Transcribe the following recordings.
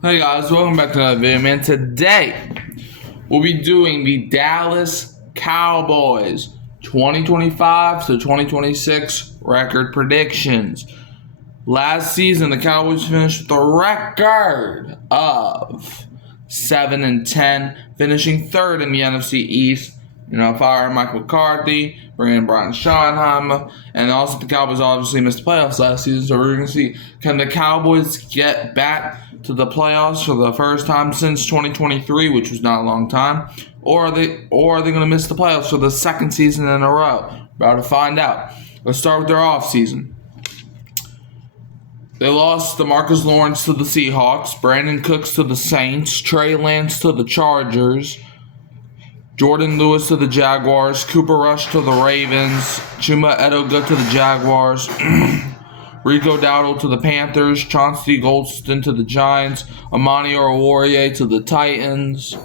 Hey guys, welcome back to another video, man. Today, we'll be doing the Dallas Cowboys 2025 to 2026 record predictions. Last season, the Cowboys finished with a record of 7-10, finishing third in the NFC East. Firing Mike McCarthy, bringing in Brian Schottenheimer, and also the Cowboys obviously missed the playoffs last season, so we're going to see, can the Cowboys get back to the playoffs for the first time since 2023, which was not a long time, or are they going to miss the playoffs for the second season in a row? We're about to find out. Let's start with their offseason. They lost DeMarcus Lawrence to the Seahawks, Brandon Cooks to the Saints, Trey Lance to the Chargers, Jordan Lewis to the Jaguars, Cooper Rush to the Ravens, Chuma Edoga to the Jaguars, Rico Dowdle to the Panthers, Chauncey Goldston to the Giants, Amani Oruwariye to the Titans,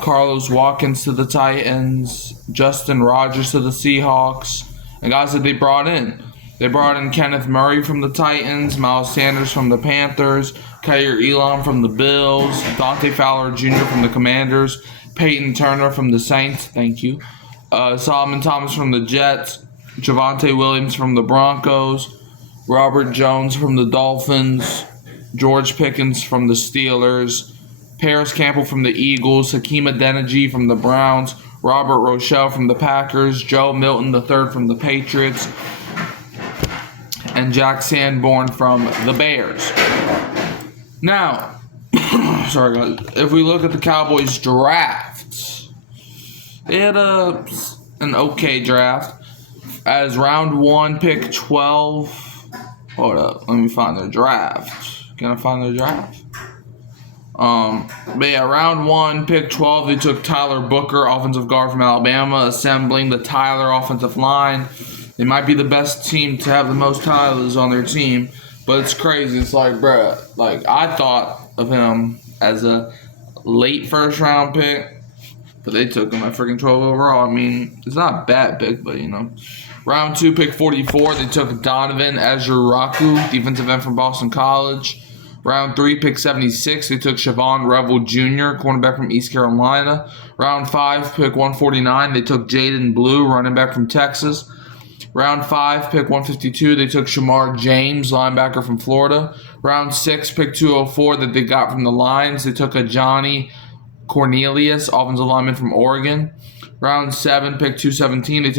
Carlos Watkins to the Titans, Justin Rogers to the Seahawks, and guys that they brought in. They brought in Kenneth Murray from the Titans, Miles Sanders from the Panthers, Kaiir Elam from the Bills, Dante Fowler Jr. from the Commanders, Peyton Turner from the Saints, thank you, Solomon Thomas from the Jets, Javonte Williams from the Broncos, Robert Jones from the Dolphins, George Pickens from the Steelers, Paris Campbell from the Eagles, Hakeem Adeniji from the Browns, Robert Rochelle from the Packers, Joe Milton III from the Patriots, and Jack Sanborn from the Bears. Now, sorry guys, if we look at the Cowboys draft, they had an okay draft. As round 1, pick 12. Hold up, let me find their draft. Can I find their draft? But yeah, round 1, pick 12, they took Tyler Booker, offensive guard from Alabama, assembling the Tyler offensive line. They might be the best team to have the most Tylers on their team, but it's crazy. It's like, bruh, I thought of him as a late first round pick, but they took him at freaking 12 overall. I mean, it's not a bad pick, but Round 2, pick 44, they took Donovan Ezuraku, defensive end from Boston College. Round 3, pick 76, they took Siobhan Revel Jr., cornerback from East Carolina. Round 5, pick 149, they took Jaden Blue, running back from Texas. Round 5, pick 152, they took Shamar James, linebacker from Florida. Round 6, pick 204 that they got from the Lions, they took a Johnny Cornelius, offensive lineman from Oregon. Round 7, pick 217, they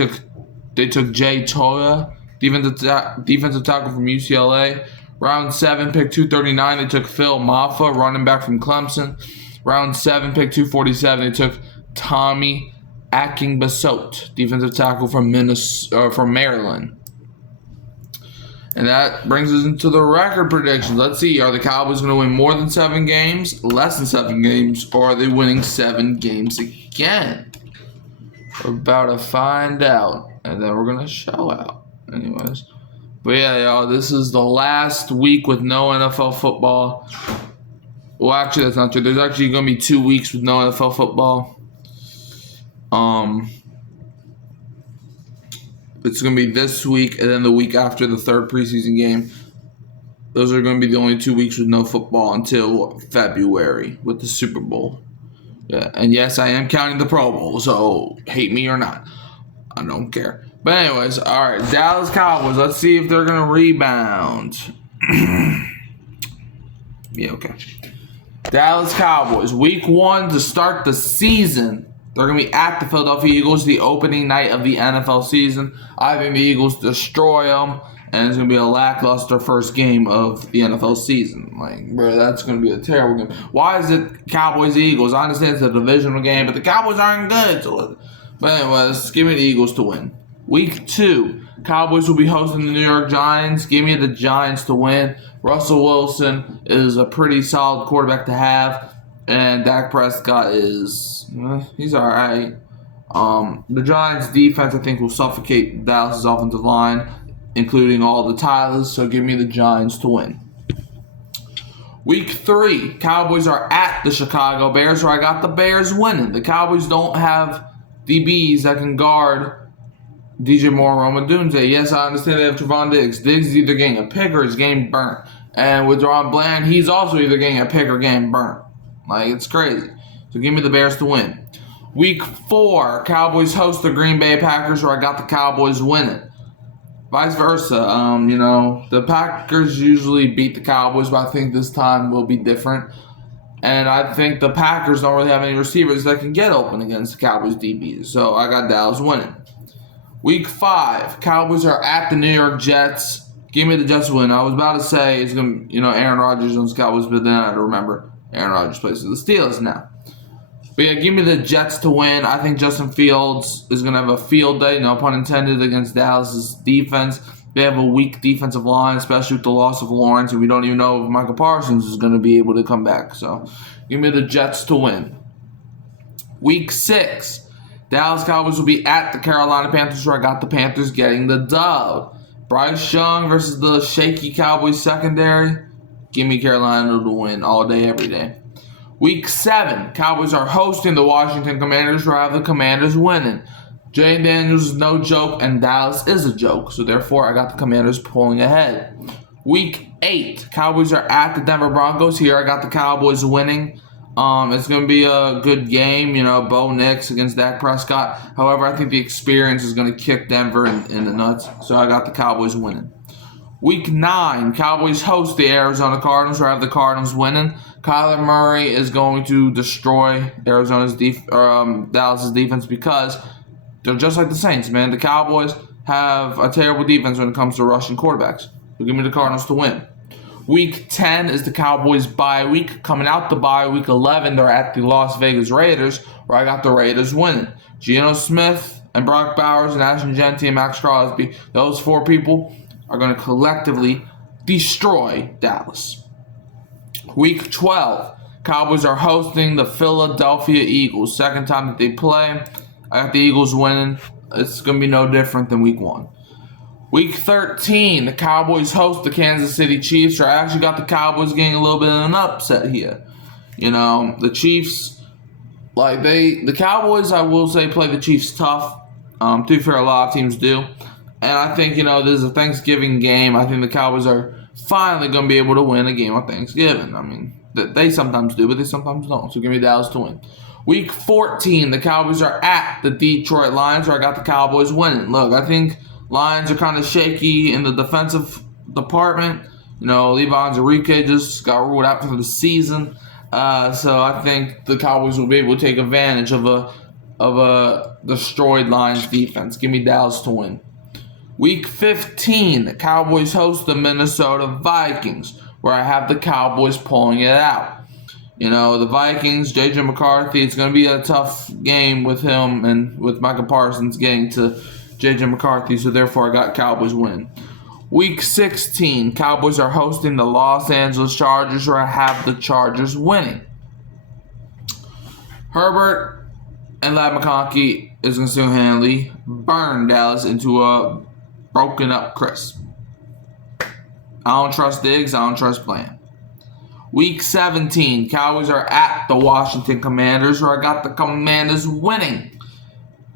took Jay Toya, defensive tackle from UCLA. Round 7, pick 239, they took Phil Maffa, running back from Clemson. Round 7, pick 247, they took Tommy Akingbasot, defensive tackle from Maryland. And that brings us into the record predictions. Let's see, are the Cowboys going to win more than 7 games, less than 7 games, or are they winning 7 games again? We're about to find out, and then we're going to show out. Anyways. But yeah, y'all, this is the last week with no NFL football. Well, actually, that's not true. There's actually going to be 2 weeks with no NFL football. It's going to be this week and then the week after the 3rd preseason game. Those are going to be the only 2 weeks with no football until February with the Super Bowl. Yeah, and yes, I am counting the Pro Bowl, so hate me or not. I don't care. But anyways, all right, Dallas Cowboys. Let's see if they're going to rebound. Yeah, okay. Dallas Cowboys, week 1 to start the season. They're going to be at the Philadelphia Eagles the opening night of the NFL season. I think the Eagles destroy them, and it's going to be a lackluster first game of the NFL season. Bro, that's going to be a terrible game. Why is it Cowboys-Eagles? I understand it's a divisional game, but the Cowboys aren't good. But anyways, give me the Eagles to win. Week 2, Cowboys will be hosting the New York Giants. Give me the Giants to win. Russell Wilson is a pretty solid quarterback to have. And Dak Prescott he's all right. The Giants' defense, I think, will suffocate Dallas' offensive line, including all the Tylers. So give me the Giants to win. Week 3, Cowboys are at the Chicago Bears, where I got the Bears winning. The Cowboys don't have DBs that can guard DJ Moore and Roma Dunze. Yes, I understand they have Trevon Diggs. Diggs is either getting a pick or is getting burnt. And with Deron Bland, he's also either getting a pick or getting burnt. Like, it's crazy. So give me the Bears to win. Week 4, Cowboys host the Green Bay Packers, where I got the Cowboys winning. Vice versa. The Packers usually beat the Cowboys, but I think this time will be different. And I think the Packers don't really have any receivers that can get open against the Cowboys DBs. So I got Dallas winning. Week 5, Cowboys are at the New York Jets. Give me the Jets win. I was about to say it's going to, Aaron Rodgers owns the Cowboys, but then I had to remember Aaron Rodgers plays for the Steelers now. But yeah, give me the Jets to win. I think Justin Fields is going to have a field day, no pun intended, against Dallas' defense. They have a weak defensive line, especially with the loss of Lawrence, and we don't even know if Michael Parsons is going to be able to come back. So give me the Jets to win. Week 6, Dallas Cowboys will be at the Carolina Panthers, where I got the Panthers getting the dub. Bryce Young versus the shaky Cowboys secondary. Give me Carolina to win all day, every day. Week 7, Cowboys are hosting the Washington Commanders, where I have the Commanders winning. Jay Daniels is no joke, and Dallas is a joke. So therefore, I got the Commanders pulling ahead. Week 8, Cowboys are at the Denver Broncos. Here, I got the Cowboys winning. It's going to be a good game, Bo Nix against Dak Prescott. However, I think the experience is going to kick Denver in the nuts. So I got the Cowboys winning. Week 9, Cowboys host the Arizona Cardinals, where I have the Cardinals winning. Kyler Murray is going to destroy Dallas' defense because they're just like the Saints, man. The Cowboys have a terrible defense when it comes to rushing quarterbacks. So give me the Cardinals to win. Week 10 is the Cowboys bye week. Coming out the bye, week 11, they're at the Las Vegas Raiders, where I got the Raiders winning. Geno Smith and Brock Bowers and Ashton Genty and Max Crosby, those 4 people are going to collectively destroy Dallas. Week 12, Cowboys are hosting the Philadelphia Eagles. Second time that they play. I got the Eagles winning. It's going to be no different than week 1. Week 13, the Cowboys host the Kansas City Chiefs. I actually got the Cowboys getting a little bit of an upset here. The Chiefs, the Cowboys, I will say, play the Chiefs tough. To be fair, a lot of teams do. And I think, this is a Thanksgiving game. I think the Cowboys are finally going to be able to win a game on Thanksgiving. I mean, they sometimes do, but they sometimes don't. So give me Dallas to win. Week 14, the Cowboys are at the Detroit Lions, where I got the Cowboys winning. Look, I think Lions are kind of shaky in the defensive department. Levi Enrique just got ruled out for the season. So I think the Cowboys will be able to take advantage of a destroyed Lions defense. Give me Dallas to win. Week 15, the Cowboys host the Minnesota Vikings, where I have the Cowboys pulling it out. The Vikings, J.J. McCarthy, it's going to be a tough game with him and with Michael Parsons getting to J.J. McCarthy, so therefore I got Cowboys winning. Week 16, Cowboys are hosting the Los Angeles Chargers, where I have the Chargers winning. Herbert and Ladd McConkey is going to single-handedly burn Dallas into a broken up crisp. I don't trust Diggs. I don't trust Bland. Week 17, Cowboys are at the Washington Commanders, where I got the Commanders winning.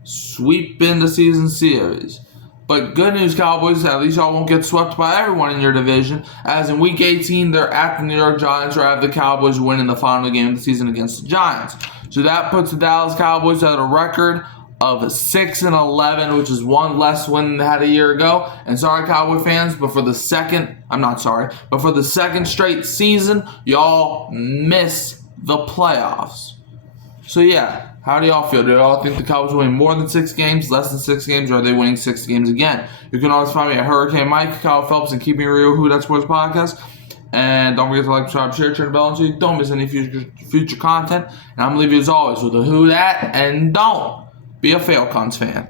Sweeping the season series. But good news, Cowboys, at least y'all won't get swept by everyone in your division, as in Week 18, they're at the New York Giants, where I have the Cowboys winning the final game of the season against the Giants. So that puts the Dallas Cowboys at a record of 6-11, which is one less win than they had a year ago. And sorry, Cowboy fans, but for the second straight season, y'all miss the playoffs. So yeah, how do y'all feel? Do y'all think the Cowboys win more than 6 games, less than 6 games, or are they winning 6 games again? You can always find me at Hurricane Mike, Kyle Phelps, and Keeping It Real Who That Sports Podcast. And don't forget to like, subscribe, share, turn the bell on so you don't miss any future content. And I'm going to leave you as always with a Who Dat, and don't be a Falcons fan.